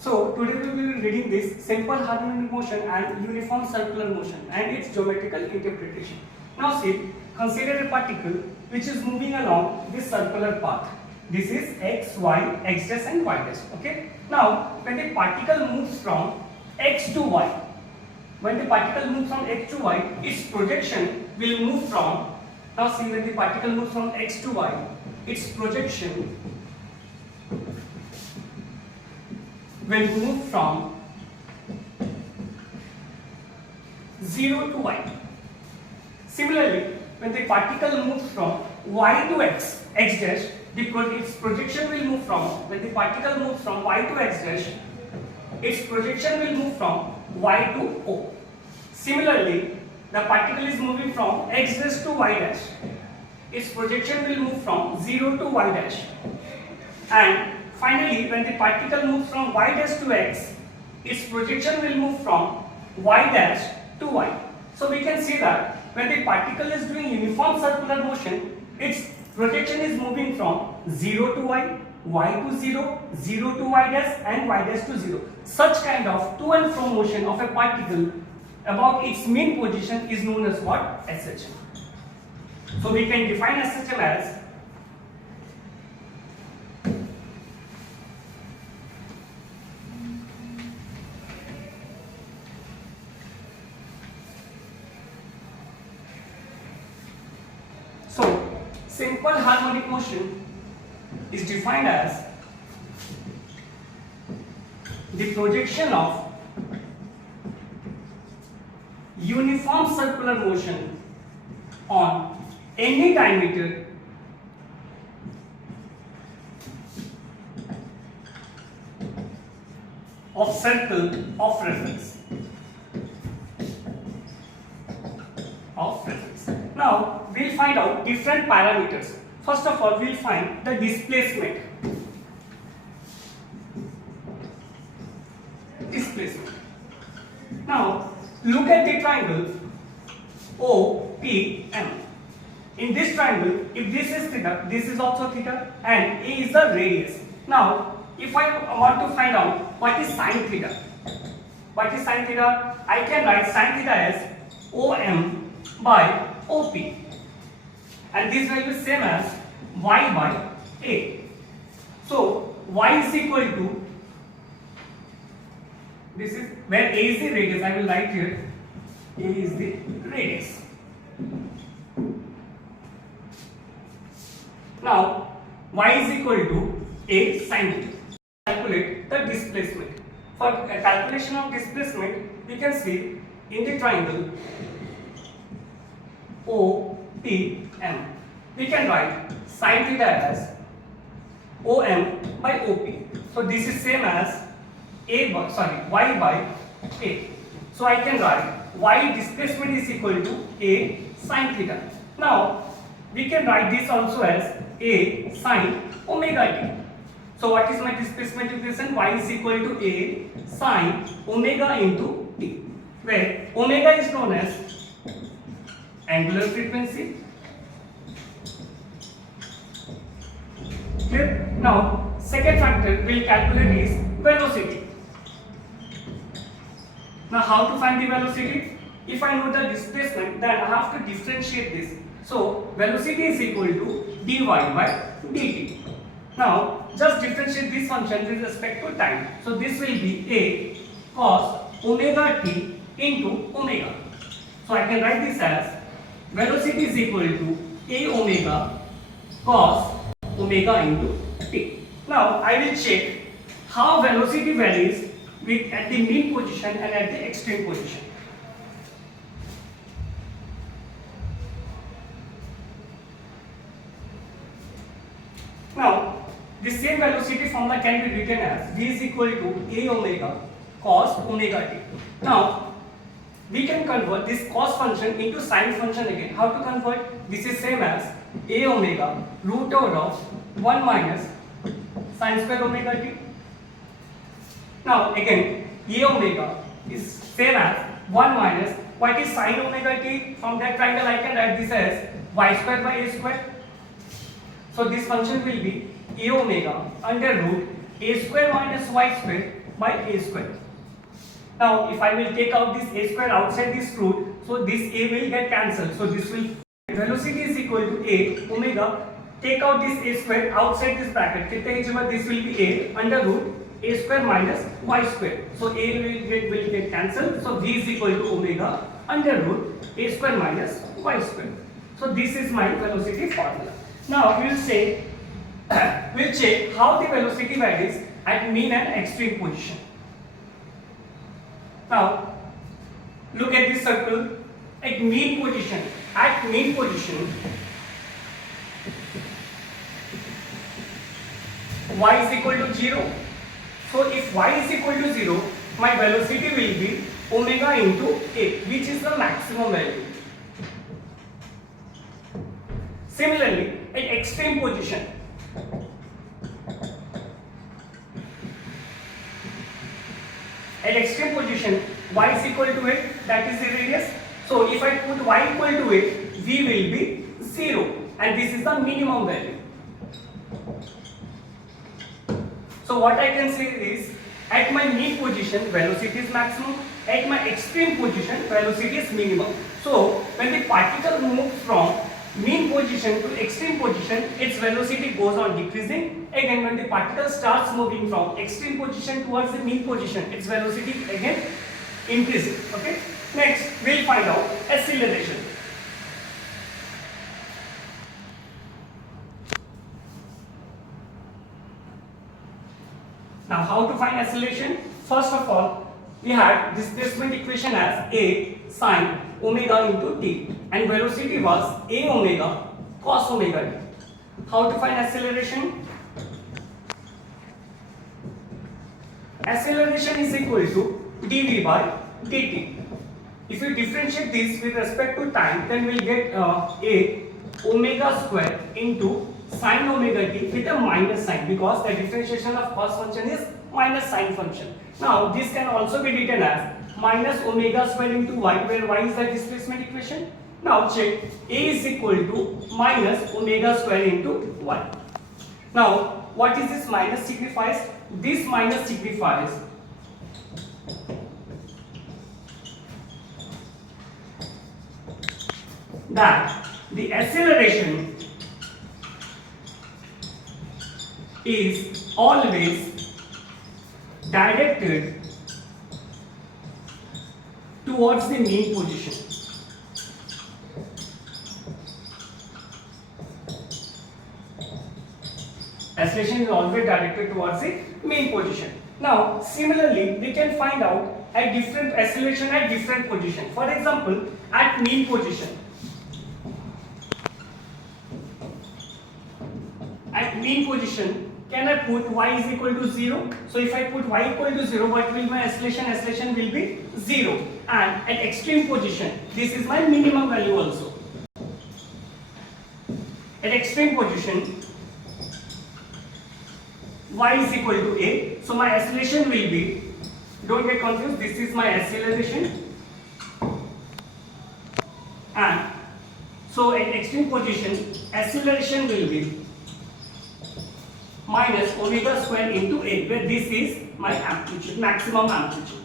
So today we will be reading this simple harmonic motion and uniform circular motion and its geometrical interpretation. Now see, consider a particle which is moving along this circular path. This is x, y, x dash and y dash. Okay. Now when the particle moves from x to y, its projection will move from. Now see, when the particle moves from x to y, its projection will move from 0 to y. Similarly, when the particle moves from y to x, x dash, its projection will move from, when the particle moves from y to x dash, its projection will move from y to o. Similarly, the particle is moving from x dash to y dash, its projection will move from 0 to y dash. And finally, when the particle moves from y dash to x, its projection will move from y dash to y. So we can see that when the particle is doing uniform circular motion, its projection is moving from 0 to y, y to 0, 0 to y dash and y dash to 0. Such kind of to and from motion of a particle about its mean position is known as what? SHM. So we can define SHM as simple harmonic motion is defined as the projection of uniform circular motion on any diameter of circle of reference. Now we'll find out different parameters. First of all, we'll find the displacement. Now look at the triangle OPM. In this triangle, if this is theta, this is also theta, and A is the radius. Now if I want to find out what is sine theta, I can write sine theta as OM by OP, and this value is same as y by A. So y is equal to, this is where A is the radius, I will write here A is the radius. Now y is equal to A sin theta. Calculate the displacement. For calculation of displacement, we can see in the triangle OPM, we can write sin theta as OM by OP. So this is same as y by A. So I can write y displacement is equal to A sin theta. Now we can write this also as A sin omega t. So what is my displacement equation? Y is equal to A sin omega into t, where omega is known as angular frequency. Clear? Now second factor we'll calculate is velocity. Now how to find the velocity? If I know the displacement, then I have to differentiate this. So velocity is equal to dy by dt. Now just differentiate this function with respect to time. So this will be A cos omega t into omega. So I can write this as velocity is equal to A omega cos omega into t. Now I will check how velocity varies with at the mean position and at the extreme position. Now the same velocity formula can be written as v is equal to A omega cos omega t. Now we can convert this cos function into sine function again. How to convert? This is same as A omega root over of 1 minus sine square omega t. Now again A omega is same as 1 minus, what is sine omega t? From that triangle I can write this as y square by a square. So this function will be A omega under root a square minus y square by a square. Now if I will take out this a square outside this root, so this a will get cancelled. So this will, velocity is equal to a omega, take out this a square outside this bracket, this will be a under root a square minus y square. So a will get cancelled. So v is equal to omega under root a square minus y square. So this is my velocity formula. Now we will say, we'll check how the velocity varies at mean and extreme position. Now look at this circle. At mean position, y is equal to 0. So if y is equal to 0, my velocity will be omega into a, which is the maximum value. Similarly, at extreme position, y is equal to 8, that is the radius. So if I put y equal to 8, v will be 0, and this is the minimum value. So what I can say is, at my mean position, velocity is maximum. At my extreme position, velocity is minimum. So when the particle moves from mean position to extreme position, its velocity goes on decreasing. Again, when the particle starts moving from extreme position towards the mean position, its velocity again increases. Okay. Next, we'll find out acceleration. Now, how to find acceleration? First of all, we had displacement equation as a sine omega into t, and velocity was a omega cos omega t. How to find acceleration? Acceleration is equal to dv by dt. If we differentiate this with respect to time, then we'll get a omega square into sine omega t with a minus sign, because the differentiation of cos function is minus sine function. Now this can also be written as minus omega square into y, where y is the displacement equation. Now check, a is equal to minus omega square into y. Now what is this minus signifies? This minus signifies that the acceleration is always directed towards the mean position. Acceleration is always directed towards the mean position. Now, similarly, we can find out a different acceleration at different position. For example, at mean position. At mean position, can I put y is equal to 0? So if I put y equal to 0, what will my acceleration? Acceleration will be 0. And at extreme position, this is my minimum value also. At extreme position, y is equal to a. So my acceleration will be, don't get confused, this is my acceleration. And so at extreme position, acceleration will be minus omega square into a, where this is my amplitude, maximum amplitude.